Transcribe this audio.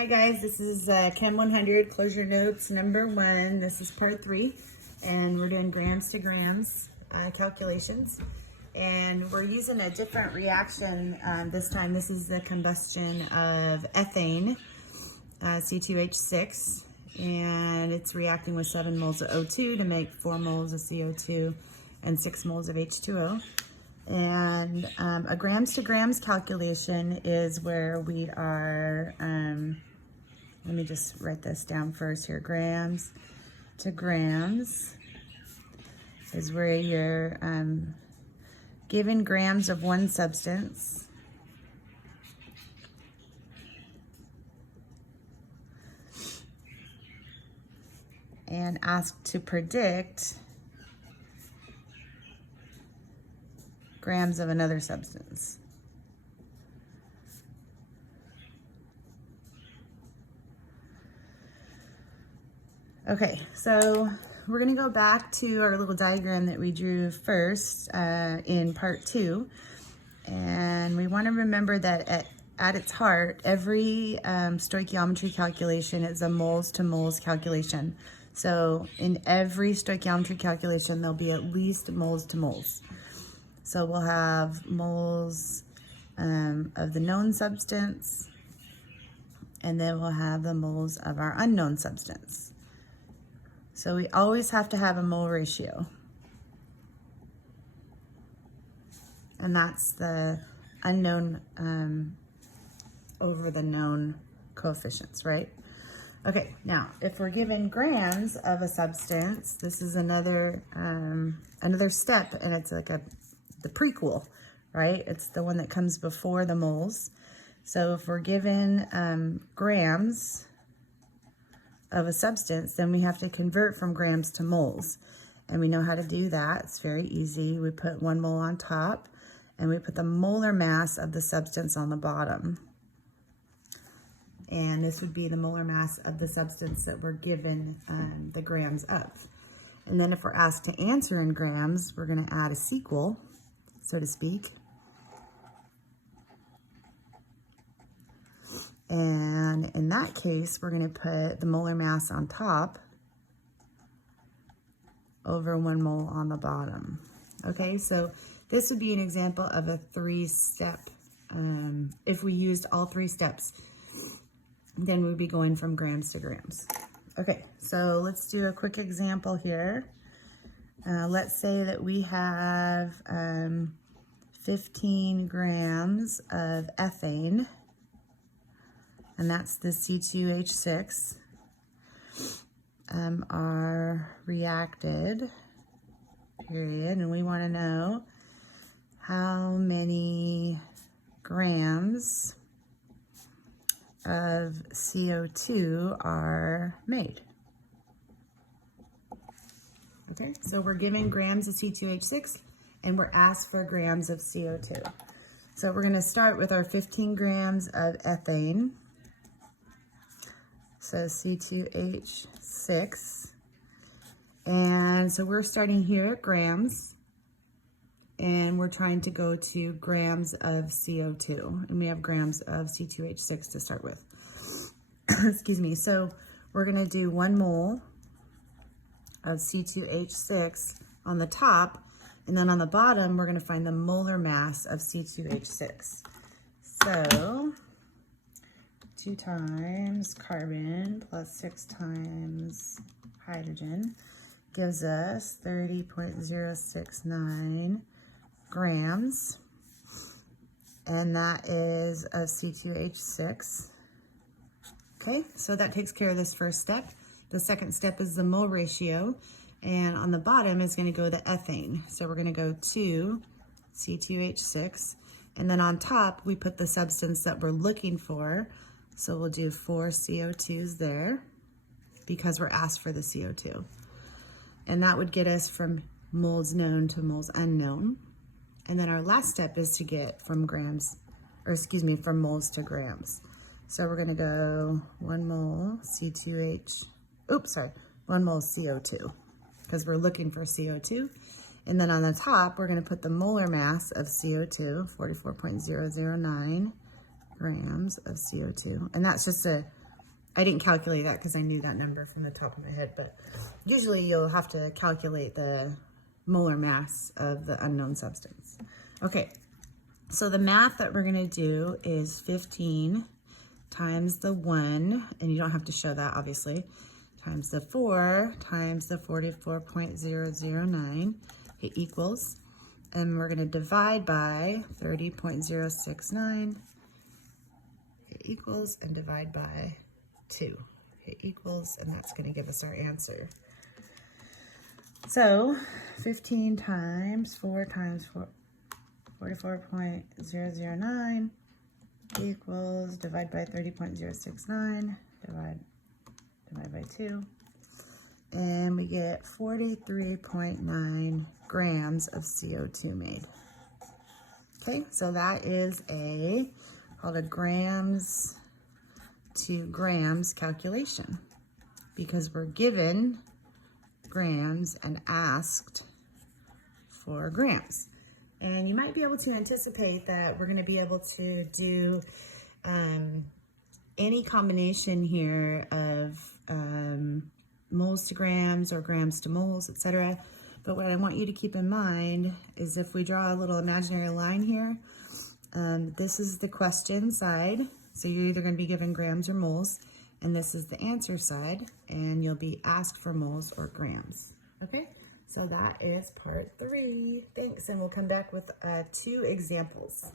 Hi guys, this is Chem100 closure notes number 1. This is part 3, and we're doing grams to grams calculations. And we're using a different reaction this time. This is the combustion of ethane, C2H6, and it's reacting with 7 moles of O2 to make 4 moles of CO2 and 6 moles of H2O. And a grams to grams calculation is where we are, let me just write this down first here. Grams to grams is where you're given grams of one substance and asked to predict grams of another substance. Okay, so we're going to go back to our little diagram that we drew first in part 2. And we want to remember that at its heart, every stoichiometry calculation is a moles to moles calculation. So in every stoichiometry calculation, there'll be at least moles to moles. So we'll have moles of the known substance, and then we'll have the moles of our unknown substance. So we always have to have a mole ratio. And that's the unknown over the known coefficients, right? Okay, now if we're given grams of a substance, this is another step, and it's like the prequel, right? It's the one that comes before the moles. So if we're given grams of a substance, then we have to convert from grams to moles. And we know how to do that. It's very easy. We put 1 mole on top, and we put the molar mass of the substance on the bottom. And this would be the molar mass of the substance that we're given the grams of. And then if we're asked to answer in grams, we're going to add a sequel, so to speak. And in that case, we're going to put the molar mass on top over 1 mole on the bottom. Okay, so this would be an example of a 3-step. If we used all 3 steps, then we'd be going from grams to grams. Okay, so let's do a quick example here. Let's say that we have 15 grams of ethane, and that's the C2H6, are reacted, period, and we want to know how many grams of CO2 are made. Okay, so we're given grams of C2H6, and we're asked for grams of CO2. So we're going to start with our 15 grams of ethane. So C2H6. And so we're starting here at grams, and we're trying to go to grams of CO2. And we have grams of C2H6 to start with. Excuse me. So we're going to do 1 mole of C2H6 on the top, and then on the bottom we're going to find the molar mass of C2H6. So 2 times carbon plus 6 times hydrogen gives us 30.069 grams, and that is of C2H6. Okay, so that takes care of this first step. The second step is the mole ratio, and on the bottom is going to go the ethane. So we're going to go 2 C2H6, and then on top we put the substance that we're looking for. So we'll do 4 CO2s there because we're asked for the CO2. And that would get us from moles known to moles unknown. And then our last step is to get from grams, or excuse me, from moles to grams. So we're going to go 1 mole C2H, 1 mole CO2, because we're looking for CO2. And then on the top, we're going to put the molar mass of CO2, 44.009 grams of CO2. And that's just a I didn't calculate that because I knew that number from the top of my head, but usually you'll have to calculate the molar mass of the unknown substance. Okay, so the math that we're gonna do is 15 times the 1, and you don't have to show that obviously, times the 4 times the 44.009, it equals, and we're gonna divide by 30.069, it equals, and divide by 2, it equals, and that's gonna give us our answer. So 15 times 4 times 4, 44.009 equals, divide by 30.069, divide by 2, and we get 43.9 grams of CO2 made. Okay, so that is called a grams to grams calculation, because we're given grams and asked for grams. And you might be able to anticipate that we're going to be able to do any combination here of moles to grams or grams to moles, etc. But what I want you to keep in mind is if we draw a little imaginary line here, this is the question side. So you're either going to be given grams or moles, and this is the answer side, and you'll be asked for moles or grams. Okay? So that is part 3. Thanks, and we'll come back with 2 examples.